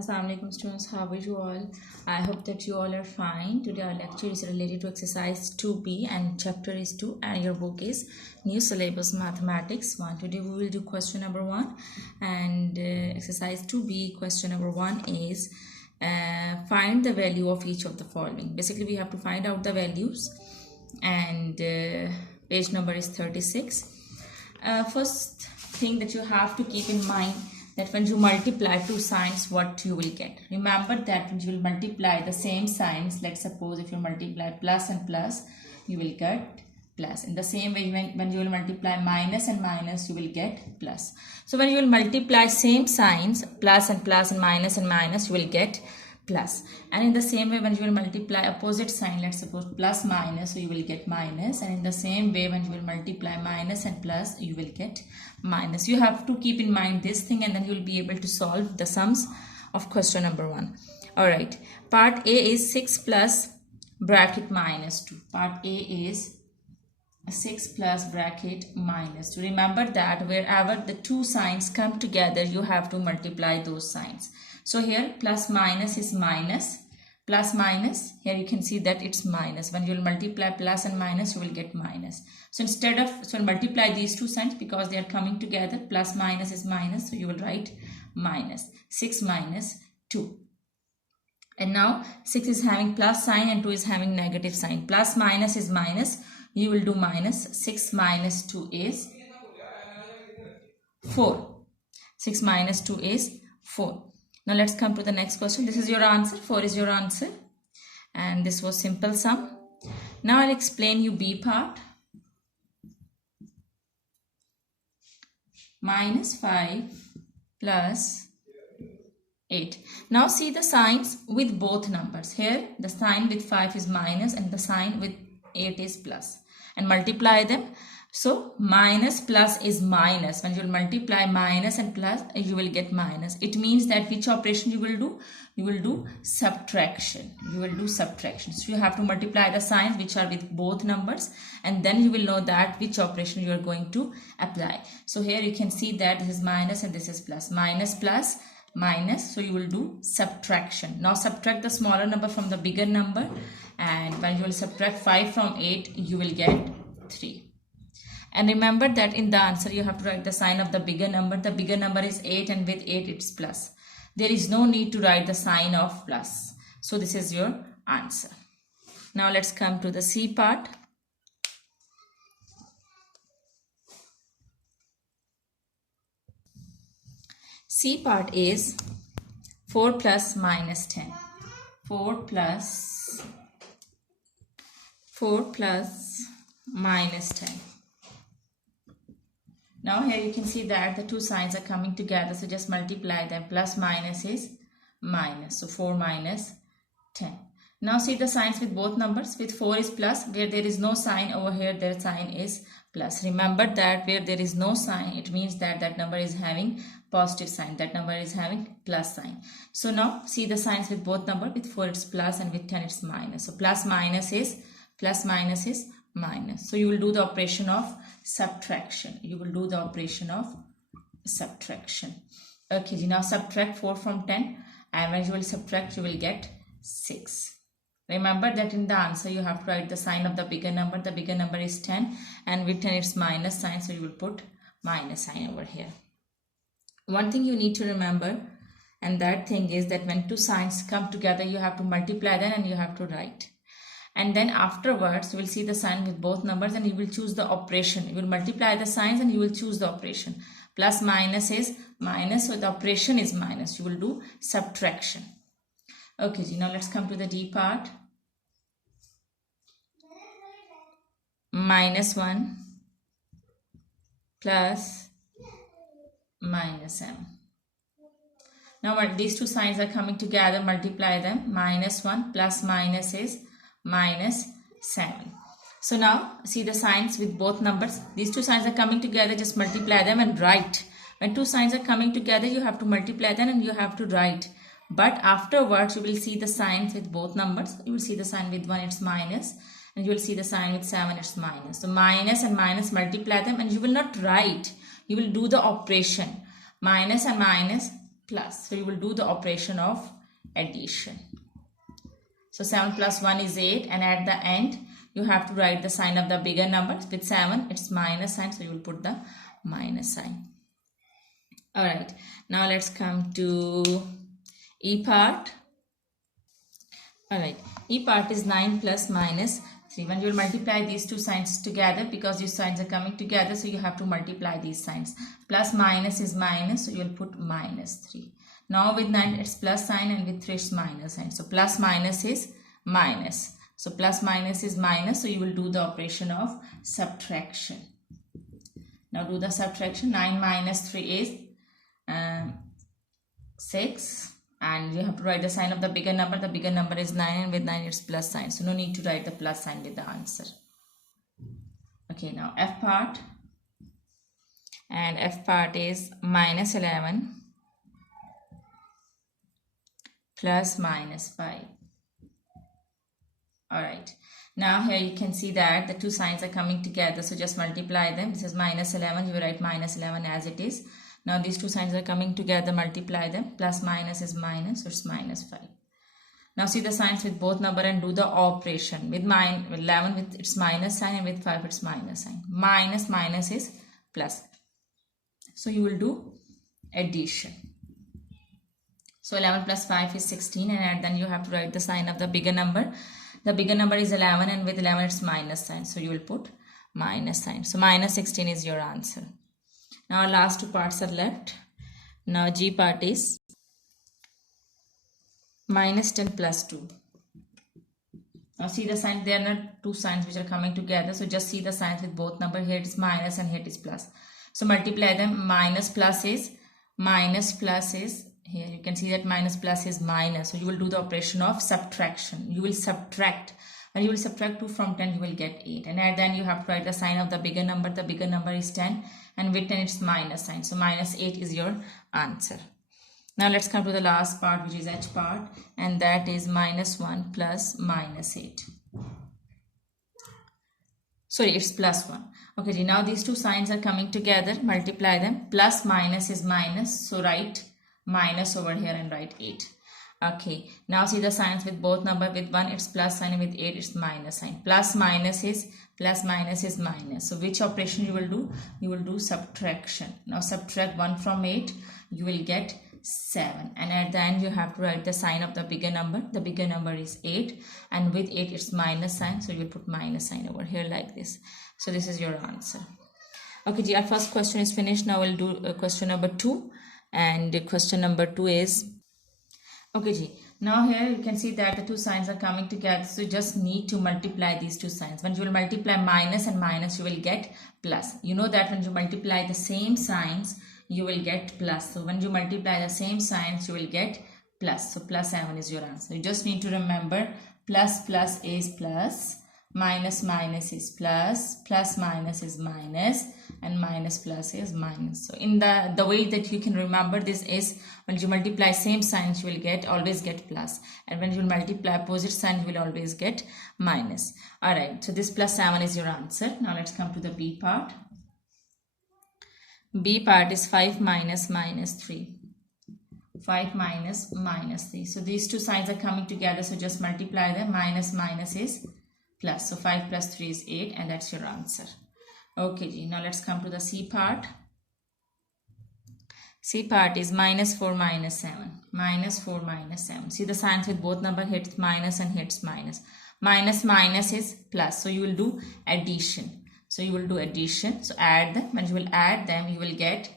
Assalamualaikum students, how are you all? I hope that you all are fine. Today our lecture is related to exercise 2B and chapter is 2 and your book is New Syllabus Mathematics 1. Today we will do question number 1 and exercise 2B question number 1 is find the value of each of the following. Basically we have to find out the values and page number is 36. First thing that you have to keep in mind that when you multiply two signs, what you will get. Remember that when you will multiply the same signs, let's suppose if you multiply plus and plus, you will get plus. In the same way, when you will multiply minus and minus, you will get plus. So when you will multiply same signs, plus and minus, you will get plus. And in the same way, when you will multiply opposite sign, let's suppose plus minus, so you will get minus. And in the same way, when you will multiply minus and plus, you will get minus. You have to keep in mind this thing and then you will be able to solve the sums of question number 1. Alright, part A is 6 plus bracket minus 2. Part A is 6 plus bracket minus 2. Remember that wherever the two signs come together, you have to multiply those signs. So here plus minus is minus, plus minus, here you can see that it's minus. When you will multiply plus and minus, you will get minus. So instead of, multiply these two signs because they are coming together, plus minus is minus, so you will write minus, 6 minus 2. And now 6 is having plus sign and 2 is having negative sign. Plus minus is minus, you will do minus, 6 minus 2 is 4. 6 minus 2 is 4. Now let's come to the next question. This is your answer. 4 is your answer. And this was simple sum. Now I'll explain you B part. Minus 5 plus 8. Now see the signs with both numbers. Here the sign with 5 is minus and the sign with 8 is plus. And multiply them. So minus plus is minus. When you will multiply minus and plus, you will get minus. It means that which operation you will do? You will do subtraction. You will do subtraction. So you have to multiply the signs which are with both numbers and then you will know that which operation you are going to apply. So here you can see that this is minus and this is plus. Minus plus minus. So you will do subtraction. Now subtract the smaller number from the bigger number and when you will subtract 5 from 8, you will get 3. And remember that in the answer you have to write the sign of the bigger number. The bigger number is 8 and with 8 it's plus. There is no need to write the sign of plus. So this is your answer. Now let's come to the C part. C part is 4 plus minus 10. 4 plus minus 10. Now here you can see that the two signs are coming together. So just multiply them. Plus minus is minus. So 4 minus 10. Now see the signs with both numbers. With 4 is plus. Where there is no sign over here, their sign is plus. Remember that where there is no sign, it means that that number is having positive sign. That number is having plus sign. So now see the signs with both numbers. With 4 it's plus and with 10 it's minus. So plus minus is minus. So you will do the operation of subtraction. You will do the operation of subtraction. Okay, now subtract 4 from 10 and when you will subtract you will get 6. Remember that in the answer you have to write the sign of the bigger number. The bigger number is 10 and with 10 it's minus sign, so you will put minus sign over here. One thing you need to remember, and that thing is that when two signs come together you have to multiply them and you have to write. And then afterwards you will see the sign with both numbers and you will choose the operation. You will multiply the signs and you will choose the operation. Plus minus is minus, so the operation is minus. You will do subtraction. Okay, now let's come to the D part. Minus 1 plus minus 7. Now these two signs are coming together, multiply them. Minus 1 plus minus is minus 7. So now see the signs with both numbers. These two signs are coming together, just multiply them and write. When two signs are coming together, you have to multiply them and you have to write. But afterwards, you will see the signs with both numbers. You will see the sign with 1, it's minus. And you will see the sign with 7, it's minus. So minus and minus, multiply them and you will not write. You will do the operation. Minus and minus plus. So you will do the operation of addition. So 7 plus 1 is 8, and at the end you have to write the sign of the bigger number. With 7 it's minus sign, so you will put the minus sign. Alright, now let's come to E part. Alright, E part is 9 plus minus 3. When you will multiply these two signs together, because these signs are coming together, so you have to multiply these signs. Plus minus is minus, so you will put minus 3. Now with 9 it's plus sign, and with 3 it's minus sign. So plus minus is minus. So plus minus is minus, so you will do the operation of subtraction. Now do the subtraction. 9 minus 3 is 6. And you have to write the sign of the bigger number. The bigger number is 9, and with 9 it's plus sign. So no need to write the plus sign with the answer. Okay, now F part. And F part is minus 11 plus minus 5. Alright, now here you can see that the two signs are coming together, so just multiply them. This is minus 11, you will write minus 11 as it is. Now these two signs are coming together, multiply them. Plus minus is minus, so it's minus 5. Now see the signs with both number and do the operation. With 11 with its minus sign, and with 5 its minus sign. Minus minus is plus. So you will do addition. So 11 plus 5 is 16, and then you have to write the sign of the bigger number. The bigger number is 11, and with 11 it's minus sign, so you will put minus sign. So minus 16 is your answer. Now our last two parts are left. Now G part is minus 10 plus 2. Now see the sign, there are not two signs which are coming together, so just see the signs with both number. Here it is minus and here it is plus. So multiply them. Minus plus is here you can see that minus plus is minus, so you will do the operation of subtraction. You will subtract. When you will subtract 2 from 10, you will get 8, and then you have to write the sign of the bigger number. The bigger number is 10, and with 10 it's minus sign, so minus 8 is your answer. Now let's come to the last part, which is H part, and that is minus 1 plus minus 8. Sorry, it's plus 1. Okay, now these two signs are coming together, multiply them. Plus minus is minus, so write minus over here and write 8. Okay, now see the signs with both number. With 1 it's plus sign, and with 8 it's minus sign. Plus minus is minus. So which operation you will do? You will do subtraction. Now subtract 1 from 8, you will get 7, and at the end you have to write the sign of the bigger number. The bigger number is 8, and with 8 it's minus sign, so you will put minus sign over here like this. So this is your answer. Okay, our first question is finished. Now we'll do question number 2, and question number 2 is, okay ji, now here you can see that the two signs are coming together, so you just need to multiply these two signs. When you will multiply minus and minus, you will get plus. You know that when you multiply the same signs, you will get plus. So when you multiply the same signs, you will get plus. So plus 7 is your answer. You just need to remember plus plus is plus, minus minus is plus, plus minus is minus, and minus plus is minus. So in the way that you can remember this is, when you multiply same signs, you will always get plus, and when you multiply opposite signs, you will always get minus. Alright, so this plus 7 is your answer. Now let's come to the B part. B part is 5 minus minus 3. 5 minus minus 3. So these two signs are coming together, so just multiply them. Minus minus is plus. So 5 plus 3 is 8, and that's your answer. Okay, now let's come to the C part. C part is minus 4 minus 7. Minus 4 minus 7. See the signs with both number, hits minus and hits minus. Minus minus is plus. So you will do addition. So you will do addition. So add them. When you will add them, you will get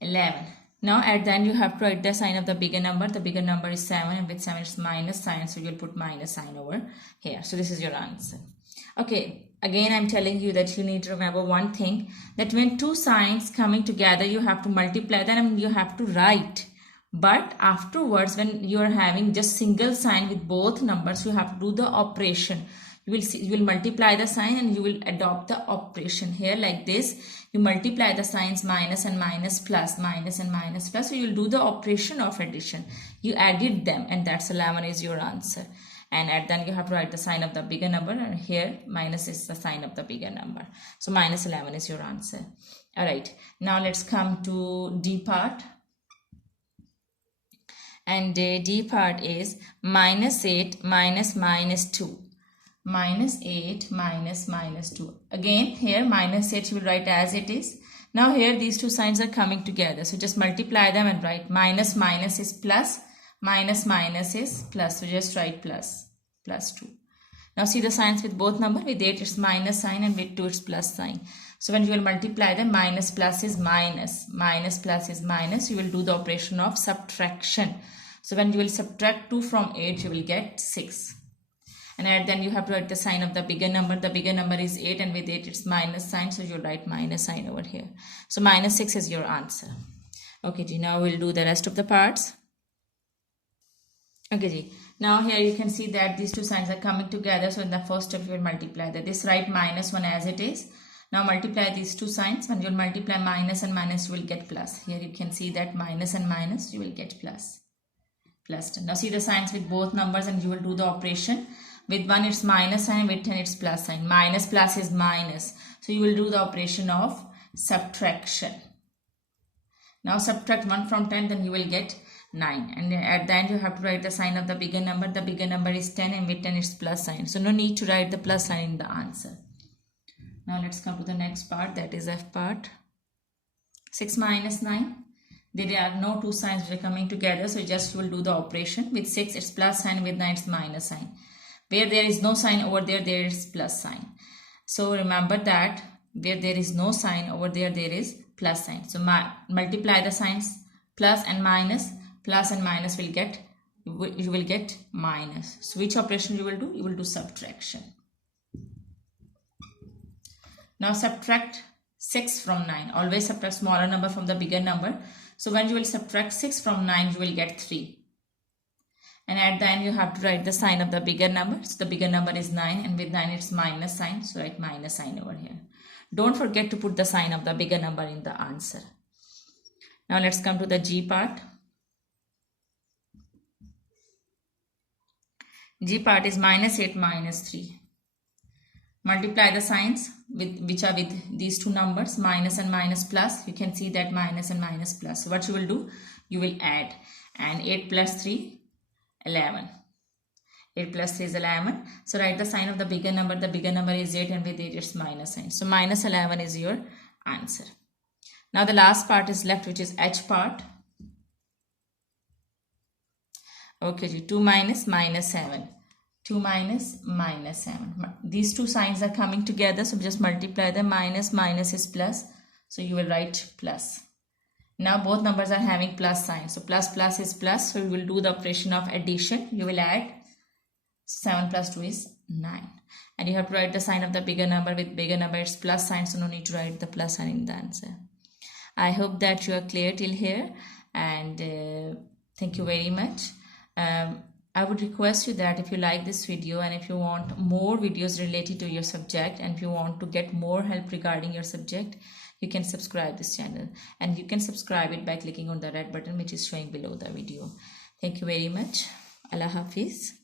11. Now at the end, you have to write the sign of the bigger number. The bigger number is 7, and with 7 it's minus sign, so you will put minus sign over here. So this is your answer. Okay, again I'm telling you that you need to remember one thing, that when two signs coming together, you have to multiply them and you have to write. But afterwards, when you are having just single sign with both numbers, you have to do the operation. You will multiply the sign and you will adopt the operation here like this. You multiply the signs minus and minus plus, minus and minus plus. So you will do the operation of addition. You added them, and that's 11 is your answer. And then you have to write the sign of the bigger number, and here minus is the sign of the bigger number. So minus 11 is your answer. Alright, now let's come to D part. And D part is minus 8 minus minus 2. Minus 8 minus minus 2. Again, here minus 8 you will write as it is. Now here these two signs are coming together. So just multiply them and write minus minus is plus, minus minus is plus. So just write plus, plus 2. Now see the signs with both number. With 8 it's minus sign and with 2 it's plus sign. So when you will multiply them, minus plus is minus, minus plus is minus. You will do the operation of subtraction. So when you will subtract 2 from 8, you will get 6. And then you have to write the sign of the bigger number. The bigger number is 8 and with 8 it's minus sign. So you'll write minus sign over here. So minus 6 is your answer. Okay, Ji. Now we'll do the rest of the parts. Okay, Ji. Now here you can see that these two signs are coming together. So in the first step you will multiply that. This write minus 1 as it is. Now multiply these two signs. When you will multiply minus and minus, you will get plus. Here you can see that minus and minus, you will get plus. Plus 10. Now see the signs with both numbers and you will do the operation. With 1 it's minus sign, with 10 it's plus sign. Minus plus is minus. So you will do the operation of subtraction. Now subtract 1 from 10, then you will get 9. And at the end you have to write the sign of the bigger number. The bigger number is 10 and with 10 it's plus sign. So no need to write the plus sign in the answer. Now let's come to the next part, that is F part. 6 minus 9. There are no two signs which are coming together. So just you will do the operation. With 6 it's plus sign, with 9 it's minus sign. Where there is no sign over there, there is plus sign. So remember that where there is no sign over there, there is plus sign. So multiply the signs plus and minus. Plus and minus will get, you will get minus. So which operation you will do? You will do subtraction. Now subtract 6 from 9. Always subtract smaller number from the bigger number. So when you will subtract 6 from 9, you will get 3. And at the end you have to write the sign of the bigger number. So the bigger number is 9 and with 9 it's minus sign. So write minus sign over here. Don't forget to put the sign of the bigger number in the answer. Now let's come to the G part. G part is minus 8 minus 3. Multiply the signs which are with these two numbers, minus and minus plus. You can see that minus and minus plus. So what you will do? You will add. And 8 plus 3, 11. 8 plus 3 is 11. So write the sign of the bigger number. The bigger number is 8 and with 8 it's minus sign. So minus 11 is your answer. Now the last part is left, which is H part. Okay, 2 minus minus 7. 2 minus minus 7. These two signs are coming together. So just multiply them. Minus minus is plus. So you will write plus. Now both numbers are having plus sign. So plus plus is plus. So you will do the operation of addition. You will add 7 plus 2 is 9. And you have to write the sign of the bigger number. With bigger number it's plus sign. So no need to write the plus sign in the answer. I hope that you are clear till here. And thank you very much. I would request you that if you like this video and if you want more videos related to your subject and if you want to get more help regarding your subject, you can subscribe this channel, and you can subscribe it by clicking on the red button which is showing below the video. Thank you very much. Allah Hafiz.